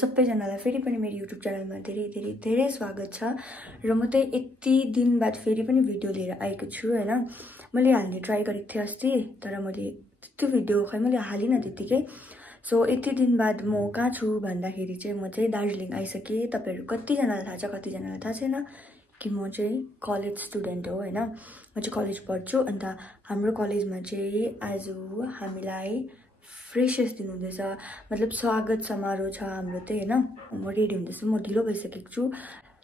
सबैजनालाई फेरि पनि मेरो YouTube च्यानलमा धेरै स्वागत छ। र म चाहिँ यति दिन बाद फेरि पनि भिडियो लिएर आएको छु हैन। मैले हाल्ने ट्राई गरेको थिएँ अस्ति, तर मैले त्यो भिडियो मैले हालिन त्यतिकै। सो यति दिन बाद म कहाँ छु भन्दाखेरि चाहिँ म चाहिँ दार्जिलिङ आइसकेँ। तपाईहरु कतिजनालाई थाहा छ, कतिजनालाई थाहा छैन कि म चाहिँ कलेज स्टुडेन्ट हो हैन। म चाहिँ कलेज पढ्छु। अन्त हाम्रो कलेजमा चाहिँ आज हामीलाई फ्रेशर्स दिनुहुँदैछ, मतलब स्वागत समारोह छ हाम्रो चाहिँ हैन। म रेडी हुँदैछु, म ढिलो भइसकेको छु।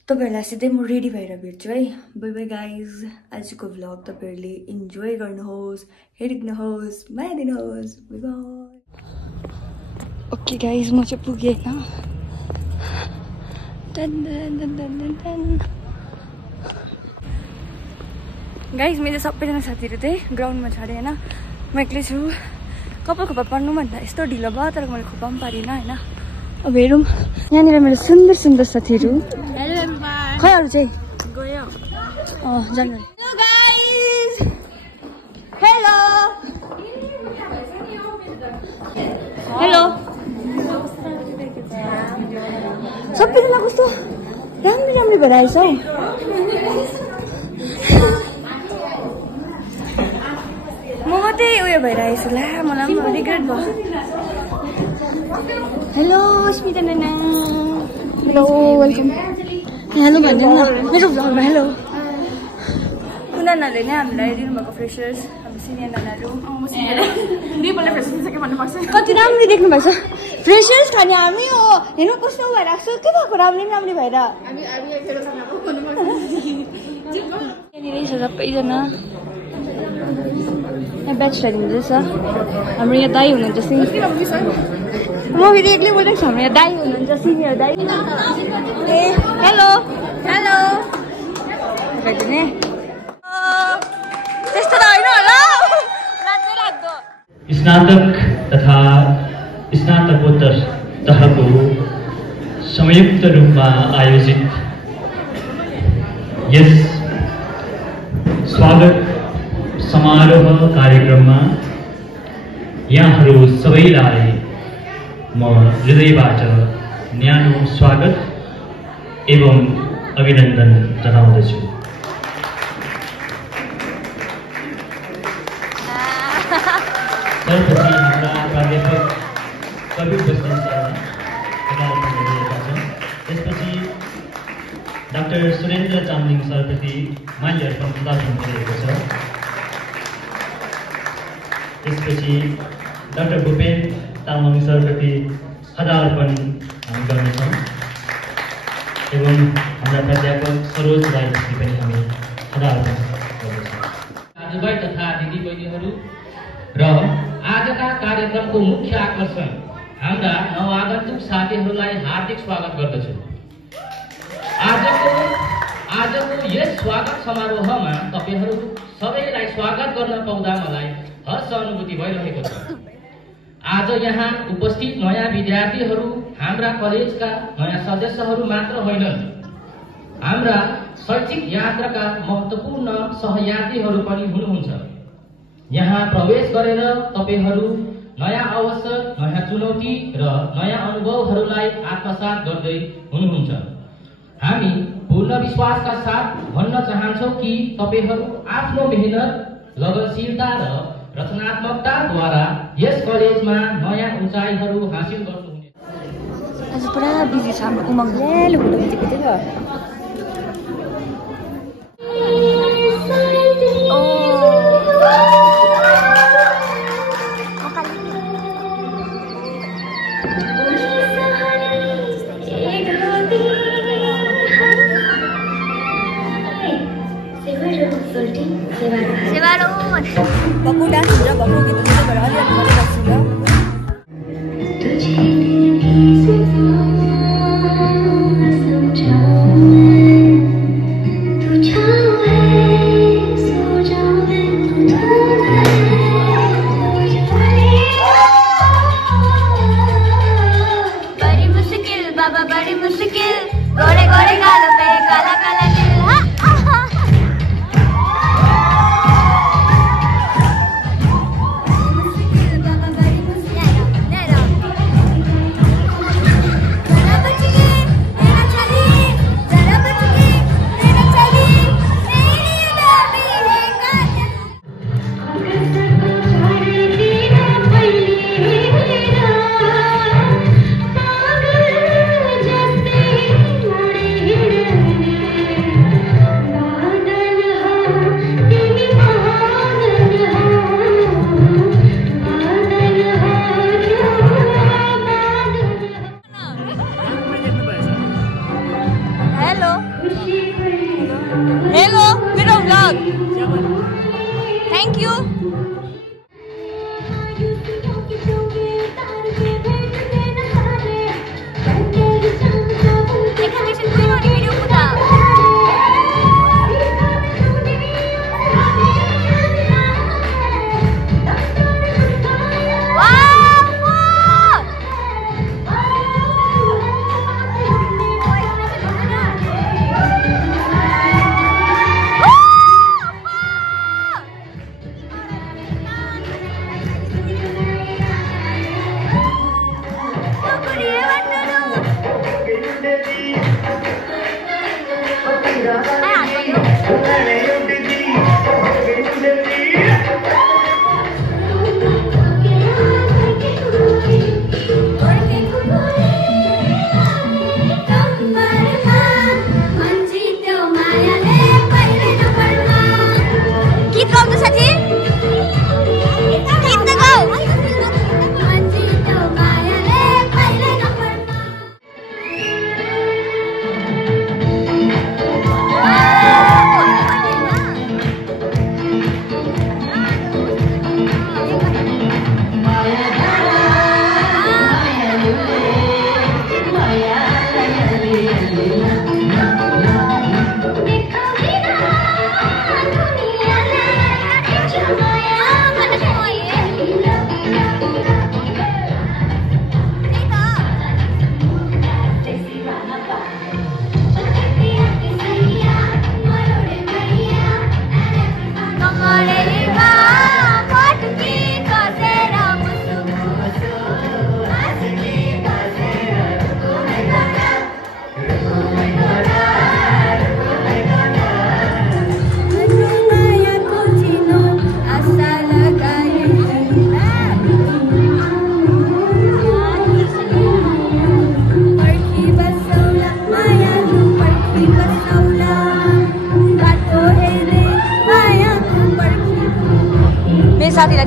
तपाईहरुलाई सिधै म रेडी भएर भेट्छु है। Bye bye guys. आजको भ्लग तपाईहरुले इन्जोय गर्नुहोस्, हेरिदिनुहोस्, माया दिनुहोस्। Bye bye. ओके गाइज, म चाहिँ पुगेँ हैन। गाइज, मेरो सबैजना साथीहरु चाहिँ ग्राउन्डमा छ अरे हैन। म एक्लै छु। कपाल खोपा पर्नु भन्दा यस्तो ढिलो भयो, तर मैले खोपा पनि पारिनँ हैन। अब हेरौँ, यहाँनिर मेरो सुन्दर सुन्दर साथीहरु। Hello everyone. खै अरु चाहिँ गयो? जानु। Hello guys. Hello hello. सबैजना कस्तो राम्रो भएर आइछ हौ। म मात्रै उयो भएर आएछु ला, मलाई पनि रिग्रेट भयो। हेलो स्मिता नाना। Hello welcome. हेलो भन्नु न मेरो भ्लगमा। हेलो। उनीहरूले नै हामीलाई दिनुभएको फ्रेशर्स, हाम्रो सिनियर नानाहरू। दुईपल्ट फ्रेशर्स सके भन्नुपर्छ। कति राम्रो देख्नु भएको छ फ्रेशर्स खाने हामी हो। हेर्नु कस्तो भइरहेको छ, के भएको राम्रो भएर यहाँनिर छ सबैजना। यहाँ ब्याच राइडिङ हुँदैछ। हाम्रो यहाँ दाई हुनुहुन्छ सिनियर। म फेरि एक्लै बोलेको छु। हाम्रो यहाँ दाई हुनुहुन्छ सिनियर दाई। ए हेलो हेलो। भेट्ने त्यस्तो त होइन होला। लाग्दो स्नातक तथा स्नातकोत्तर तहको संयुक्त रूपमा आयोजित यस स्वागत समारोह कार्यक्रममा यहाँहरू सबैलाई म हृदयबाट न्यानो स्वागत एवं अभिनन्दन जनाउँदछु। त्यसपछि हाम्रा प्राध्यापक कवि बस्नेत सर पदार्पण गरिरहेका छन्। त्यसपछि डाक्टर सुरेन्द्र चामलिङ सरप्रति माल्यार्पण पदार्पण गरिएको छ। त्यसपछि डाक्टर भूपेन तामाङ सरप्रति पदार्पण गर्नेछौँ एवं हाम्रा प्राध्यापक सरोज राईप्रति पनि हामी पदार्पण गर्नेछौँ। दाजुभाइ तथा दिदीबहिनीहरू र आजका कार्यक्रमको मुख्य आकर्षण हाम्रा नवागन्तुक साथीहरूलाई हार्दिक स्वागत गर्दछु। आजको यस स्वागत समारोहमा तपाईहरु सबैलाई स्वागत गर्न पाउँदा मलाई हर्ष अनुभूति भइरहेको छ। आज यहाँ उपस्थित नयाँ विद्यार्थीहरू हाम्रा कलेजका नयाँ सदस्यहरू मात्र होइनन्, हाम्रा शैक्षिक यात्राका महत्त्वपूर्ण सहयात्रीहरू पनि हुनुहुन्छ। यहाँ प्रवेश गरेर तपाईहरु नयाँ अवसर, नयाँ चुनौती र नयाँ अनुभवहरूलाई आत्मसात गर्दै हुनुहुन्छ। हामी पूर्ण विश्वासका साथ भन्न चाहन्छौँ कि तपाईहरु आफ्नो मेहनत, लगनशीलता र रचनात्मकताद्वारा यस कलेजमा नयाँ उचाइहरू हासिल गर्नुहुनेछ। आज पुरा बिजी छ हाम्रो उमङले फोटो खिचेको थियो। बक्कु डान्स हुन्छ, बक्कु गीत हुन्छ, भएर अलिअलि मात्रै बस्छु ल। बड़ी मुश्किल बाबा, बड़ी मुश्किल, गोरे गोरे गालों पे काला काला दिल। मुश्किल बाबा बड़ी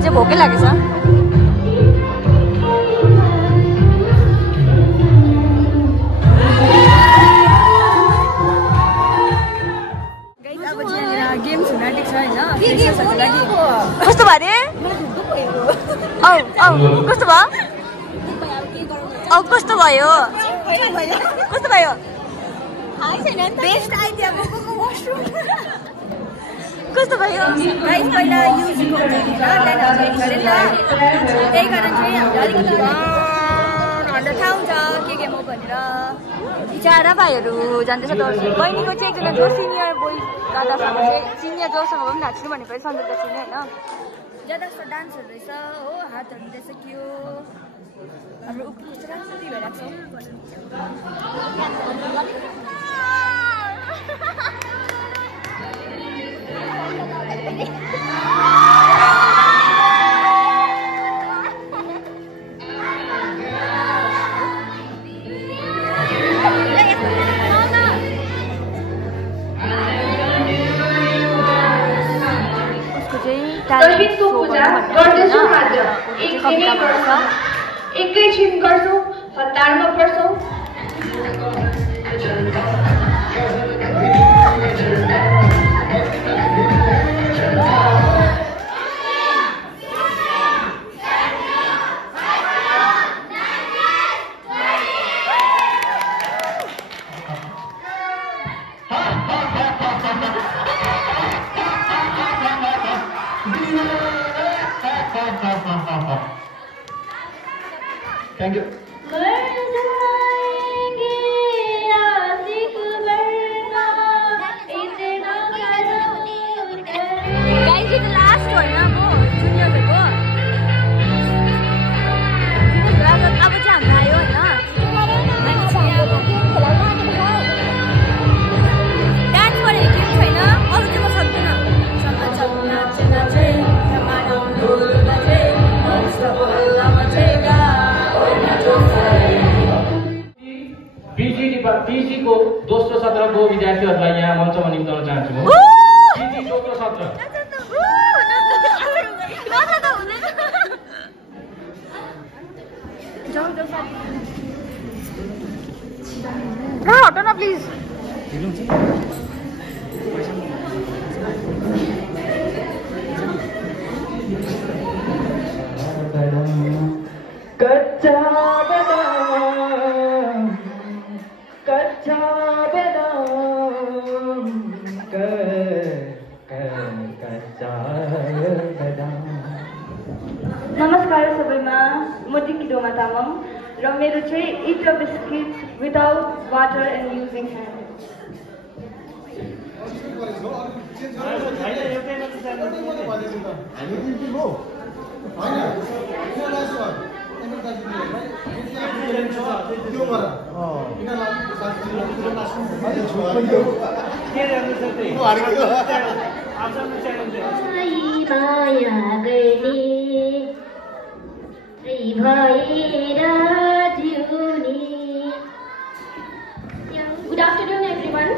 मलाई चाहिँ भोकै लागेछ। गेम्स हुन आँटेको छ होइन। कस्तो भयो रे? औ कस्तो भयो? औ कस्तो भयो? कस्तो भयो? बेस्ट आइडिया बोकेको वाशरुम। कस्तो भयो? गाइस पहिला युजिङ गर्दै थियो देन हामी गरे नि त। त्यही कारण चाहिँ हामीले अलिकति हाम्रो थाहा हुन्छ के हो भनेर। बिचारा भाइहरू जान्दैछ दर्शन। बहिनीको चाहिँ एकजना जो सिनियर बोय दादासँग चाहिँ सिनियर जोसँग पनि नाच्नु भनेको सन्दर्भ छैन होइन। ज्यादा जस्तो डान्सहरू रहेछ हो, हातहरू रहेछ के हो हाम्रो उपयुक्त राम्ररी भइरहेको छ। गीतको पूजा गर्दैछौँ आज एकैछिन गर्छौँ हतारमा पर्छौँ। Thank you. Guys, it's the last one now. Junior beko. Junior beko अब चाहिँ हाम्रो आयो हैन। डान्स गरेर के छैन? अरु चाहिँ म सक्दिन। बीजी को दोस्रो सत्रको विद्यार्थीहरूलाई यहाँ मञ्चमा निम्ताउन चाहन्छु म। बीजी दोस्रो सत्र हट न प्लिज। कच्चा बदाम कच्चा बदाम कच्चा बदाम। नमस्कार सबैमा, म टिकी डोमा तामाङ र मेरो चाहिँ it a biscuit without water and using hand. Good afternoon everyone.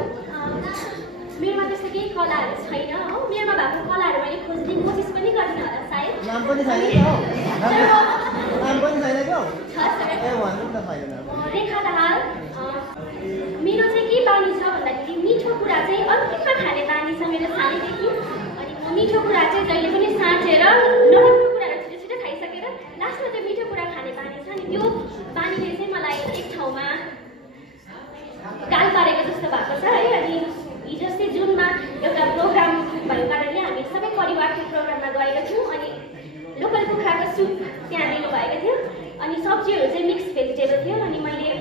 मेरोमा त्यस्तो केही कलाहरू छैन हो। मेरोमा भएको कलाहरू मैले खोज्ने कोसिस पनि गर्दिनँ होला सायद। नाम पनि छैन क्या? नाम पनि छैन क्या? छ सर। ए भन्नु न छैन। रेखा दाहाल। मेरो चाहिँ के बानी छ भन्दाखेरि मिठो कुरा चाहिँ अन्तिममा खाने बानी छ मेरो सानैदेखि। अनि म मिठो कुरा चाहिँ जहिले पनि साँचेर नराम्रो कुराहरू छिटो छिटो खाइसकेर लास्टमा चाहिँ मिठो कुरा खाने बानी छ। अनि त्यो बानीले चाहिँ मलाई एक ठाउँमा गाल पारेको जस्तो भएको छ है। अनि हिजो अस्ति जुनमा एउटा प्रोग्राम भएको कारणले हामी सबै परिवार त्यो प्रोग्राममा गएका थियौँ। अनि लोकल कुखुराको सुप त्यहाँ दिनुभएको थियो। अनि सब्जीहरू चाहिँ मिक्स भेजिटेबल थियो। अनि मैले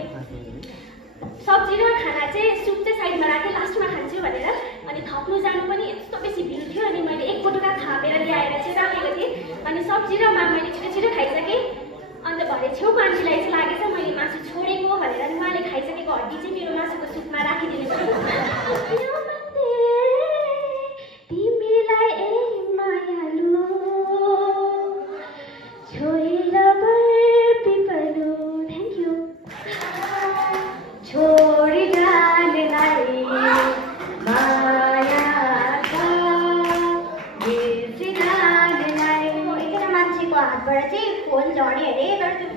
सब्जी र खाना चाहिँ सुप चाहिँ साइडमा राखेँ, लास्टमा खान्छु भनेर। अनि थप्नु जानु पनि यस्तो बेसी भिड थियो। अनि मैले एक बटुका थापेर ल्याएर चाहिँ राखेको थिएँ। अनि सब्जी र मैले छिटो छिटो खाइसकेँ। अन्त भरे छेउको आन्टीलाई चाहिँ लागेछ मैले मासु छोडेको भनेर। अनि उहाँले खाइसकेको हड्डी चाहिँ मेरो मासुको सुपमा राखिदिनु भयो।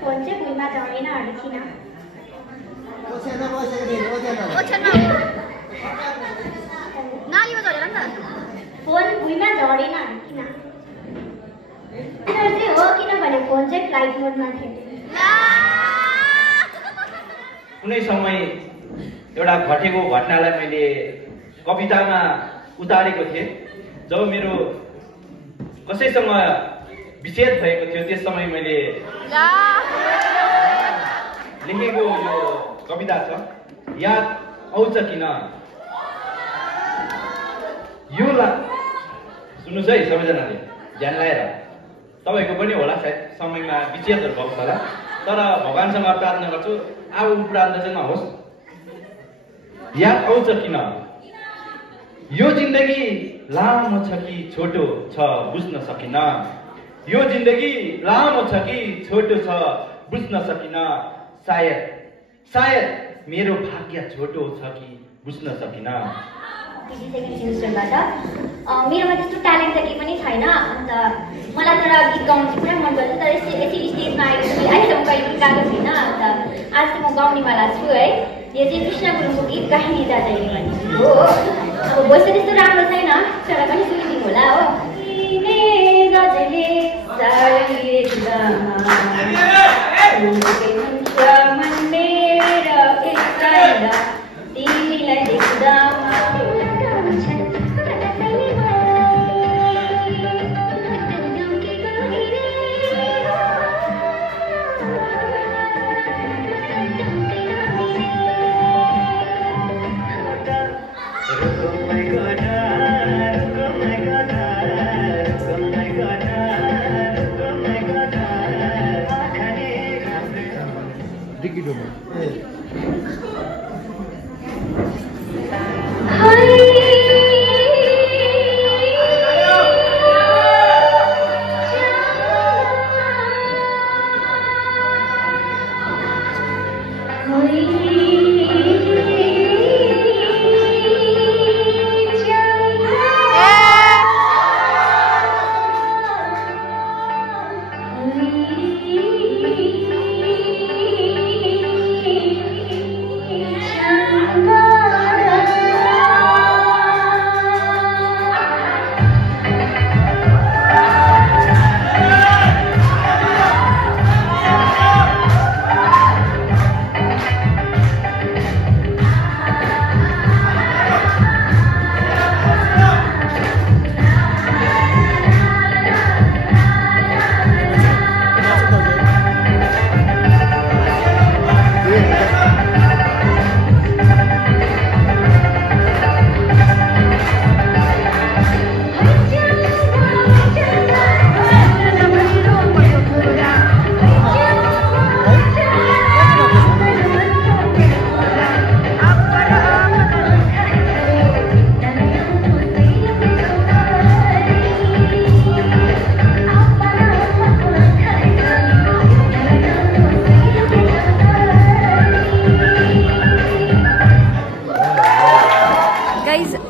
फोन चाहिँ भुइँमा झरेन अरे किन? नालीमा झरेर नि त। फोन भुइँमा झरेन अरे किन? चाहिँ हो किनभने फोन चाहिँ फ्लाइट मोडमा थियो। कुनै समय एउटा घटेको घटनालाई मैले कवितामा उतारेको थिएँ। जब मेरो कसैसँग विच्छेद भएको थियो त्यस समय मैले लेखेको यो कविता छ। याद आउँछ किन यो सुन्नुहोस् है सबैजनाले ध्यान लगाएर। तपाईँको पनि होला सायद समयमा विच्छेदहरू भएको होला, तर भगवान्सँग प्रार्थना गर्छु अब प्रार्थना चाहिँ नहोस्। याद आउँछ किन यो जिन्दगी लामो छ कि छोटो छ बुझ्न सकिन। यो जिन्दगी लामो छ कि छोटो छ बुझ्न सकिन। सायद सायद मेरो भाग्य छोटो छ कि बुझ्न सकिन। मेरोमा त्यस्तो ट्यालेन्ट त केही पनि छैन। अन्त मलाई तर गीत गाउनु चाहिँ पुरा मन पर्छ, तर यसरी स्टेजमा आएको चाहिँ अहिलेसम्म कहिले पनि गाएको छैन। अन्त आज चाहिँ म गाउनेवाला छु है। यो चाहिँ कृष्ण गुरुङको गीत गाइने जाँदाखेरि हो। अब भोइस त त्यस्तो राम्रो छैन, तर पनि सुनिदिनु होला हो।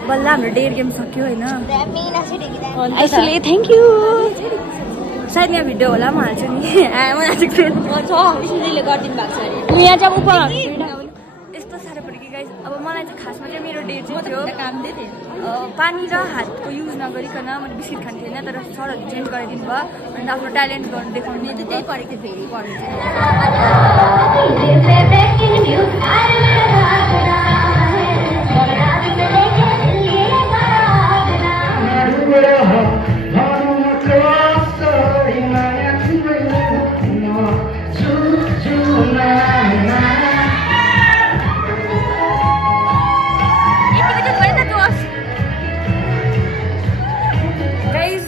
बल्ल हाम्रो डेयर गेम सक्यो होइन। Actually thank you. सायद यहाँ भिडियो होला म हाल्छु नि। गरिदिनु भएको छ अरे यहाँ चाहिँ उप यस्तो साह्रो पऱ्यो कि गाइस। अब मलाई चाहिँ खासमा चाहिँ मेरो डेयर चाहिँ थियो पानी र हातको युज नगरिकन मैले बिस्किट खान्थेँ होइन, तर सरहरू चेन्ज गराइदिनु भयो। अन्त आफ्नो ट्यालेन्ट गर्नु देखाउने चाहिँ त्यही परेको थियो फेरि पढ्नु चाहिँ।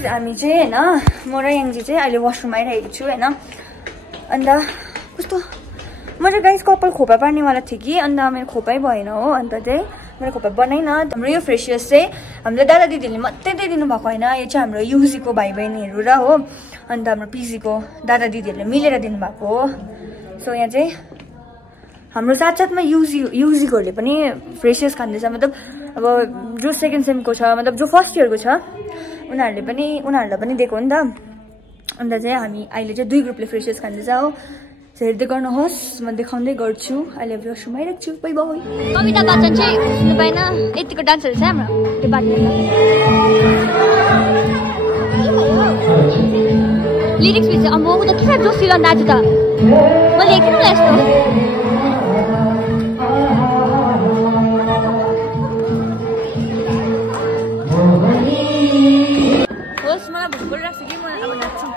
हामी चाहिँ होइन म र याङजी चाहिँ अहिले वासरुम आइरहेको छु होइन। अन्त कस्तो म चाहिँ गाइस कपाल खोपा पार्नेवाला थिएँ कि, अन्त मेरो खोपै भएन हो। अन्त चाहिँ मेरो खोपा बनाइन। हाम्रो यो फ्रेसियस चाहिँ हाम्रो दादा दिदीहरूले मात्रै दिइदिनु भएको होइन, यो चाहिँ हाम्रो युजीको भाइ बहिनीहरू र हो। अन्त हाम्रो पिजीको दादा दिदीहरूले मिलेर दिनुभएको हो। सो यहाँ चाहिँ हाम्रो साथसाथमा युजीकोहरूले पनि फ्रेसियस खाँदैछ। मतलब अब जो सेकेन्ड सेमको छ, मतलब जो फर्स्ट इयरको छ उनीहरूलाई पनि दिएको हो नि त। अन्त चाहिँ हामी अहिले चाहिँ 2 ग्रुपले फ्रेसियस खाँदैछ हो। हेर्दै गर्नुहोस् म देखाउँदै गर्छु अहिले भ्लग सुनाइरहेको छु बाइ बाइ कविता वाचन चाहिँ सुन्नु पाएन यतिको डान्सहरू छ हाम्रो त्यो बाटोमा लिरिक्स भित्र अम्बो उ त के साह्रो जोसिलो दाजु त मैले हेरेको थिएँ यस्तो होस् मलाई भोक परिरहेको छ कि म अब नाच्छु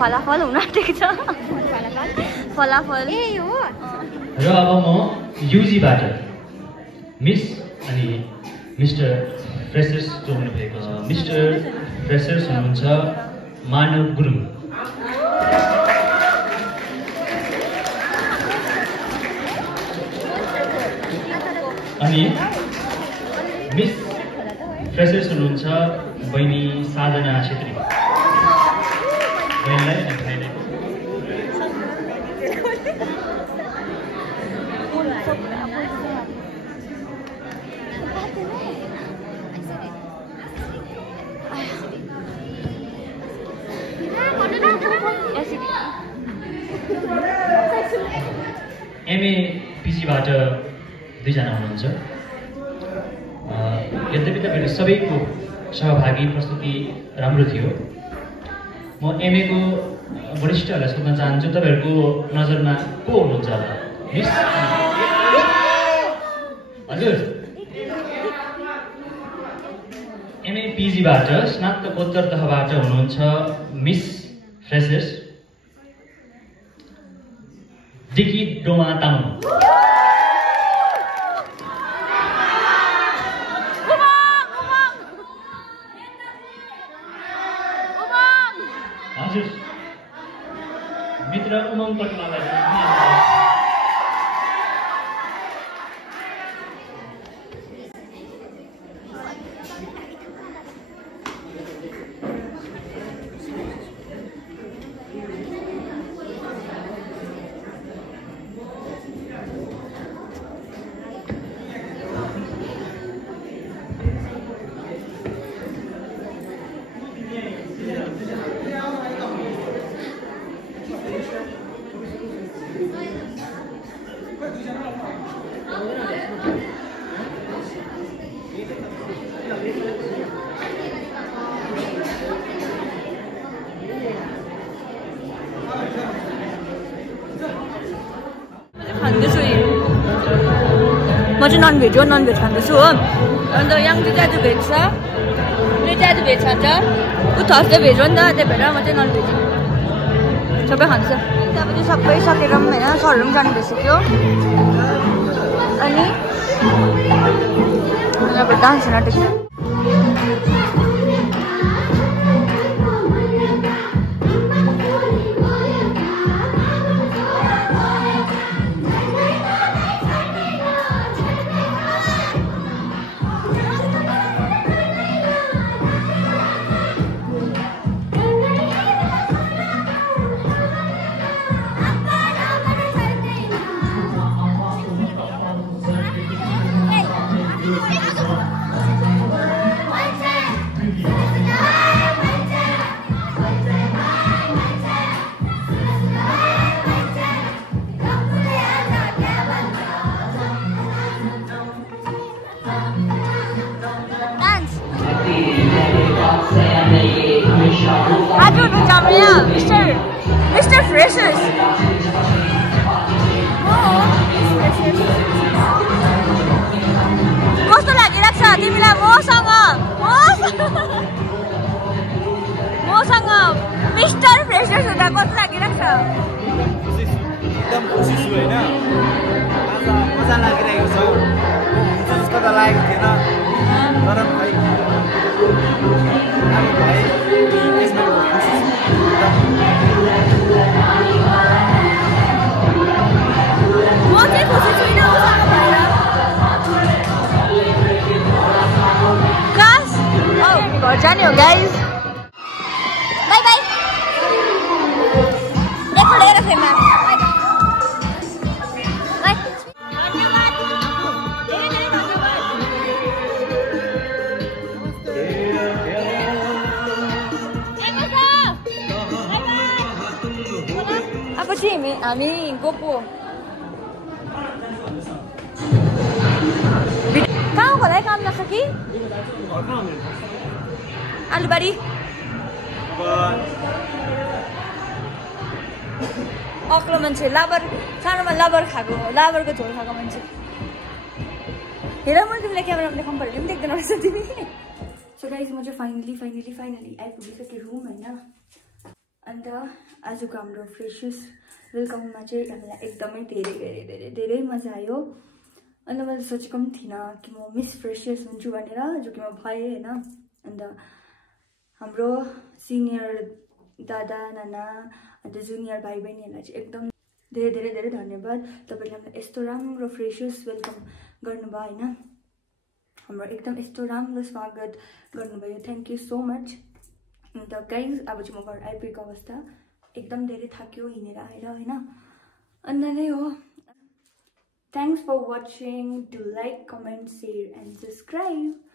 फलाफल हुन आँटेको छ फलाफल ए हो र अब म युजीबाट मिस अनि मिस्टर फ्रेसर्स जोड्नु भएको छ मिस्टर फ्रेसर्स हुनुहुन्छ मानव गुरुङ अनि मिस फ्रेसर्स हुनुहुन्छ बहिनी साधना छेत्री बहिनीलाई एमए पिजीबाट दुईजना हुनुहुन्छ यद्यपि तपाईँहरू सबैको सहभागी प्रस्तुति राम्रो थियो म एमएको वरिष्ठहरूलाई सोध्न चाहन्छु तपाईँहरूको नजरमा को हुनुहुन्छ होला मिस हजुर एमए पिजीबाट स्नातकोत्तर तहबाट हुनुहुन्छ मिस फ्रेसर्स डिकी डोमा तामाङ हजुर मित्र उमङ पटलालाई म चाहिँ ननभेज हो ननभेज खाँदैछु हो अन्त यहाँ चाहिँ ज्यादा भेज छ यो ज्यादा भेज खान्छ ऊ थर्सडे भेज हो नि त त्यही भएर म चाहिँ ननभेज सबै खान्छ अब चाहिँ सबै सकेर पनि होइन सरहरू पनि जानु भइसक्यो अनि अब डान्स हुन आँटेको छ Mr. Freshers. कस्तो लागिरहेको छ तिमीलाई मसँग मिस्टर फ्रेशर्स हुँदा कस्तो लागिरहेको छ एकदम खुसी छु हैन मजा लागिरहेको छ जस्तो त लागेको थिएन तर भाइ अब भाइ यसमा म चाहिँ खुसी छुइनँ उसँग भएर जाने हो गाइस बाई बाई रेकर्ड हेर फेमा अब चाहिँ हामी गोपो कहाँ होला काम नसकी आलुबारी अग्लो मान्छे लाबर सानोमा लाबर खाएको लाबरको झोल खाएको मान्छे हेर मैले तिमीलाई क्यामेरामा देखाउनु पऱ्यो पनि देख्दैन रहेछ तिमी सो गाइस म चाहिँ फाइनली आइपुगिसकेँ रुम होइन अन्त आजको हाम्रो फ्रेसेस वेलकममा चाहिँ हामीलाई एकदमै धेरै मजा आयो अन्त मैले सोचेको पनि थिइनँ कि म मिस फ्रेसेस हुन्छु भनेर जो कि म भएँ होइन अन्त हाम्रो सिनियर दादा नाना अन्त जुनियर भाइ बहिनीहरूलाई चाहिँ एकदम धेरै धन्यवाद तपाईँले हामीलाई यस्तो राम्रो फ्रेसेस वेलकम गर्नुभयो होइन हाम्रो एकदम यस्तो राम्रो स्वागत गर्नुभयो थ्याङ्क यू सो मच अन्त गाइस अब चाहिँ म घर आइपुगेको अवस्था एकदम धेरै थाक्यो हिँडेर आएर होइन अन्त नै हो thanks for watching do like comment share and subscribe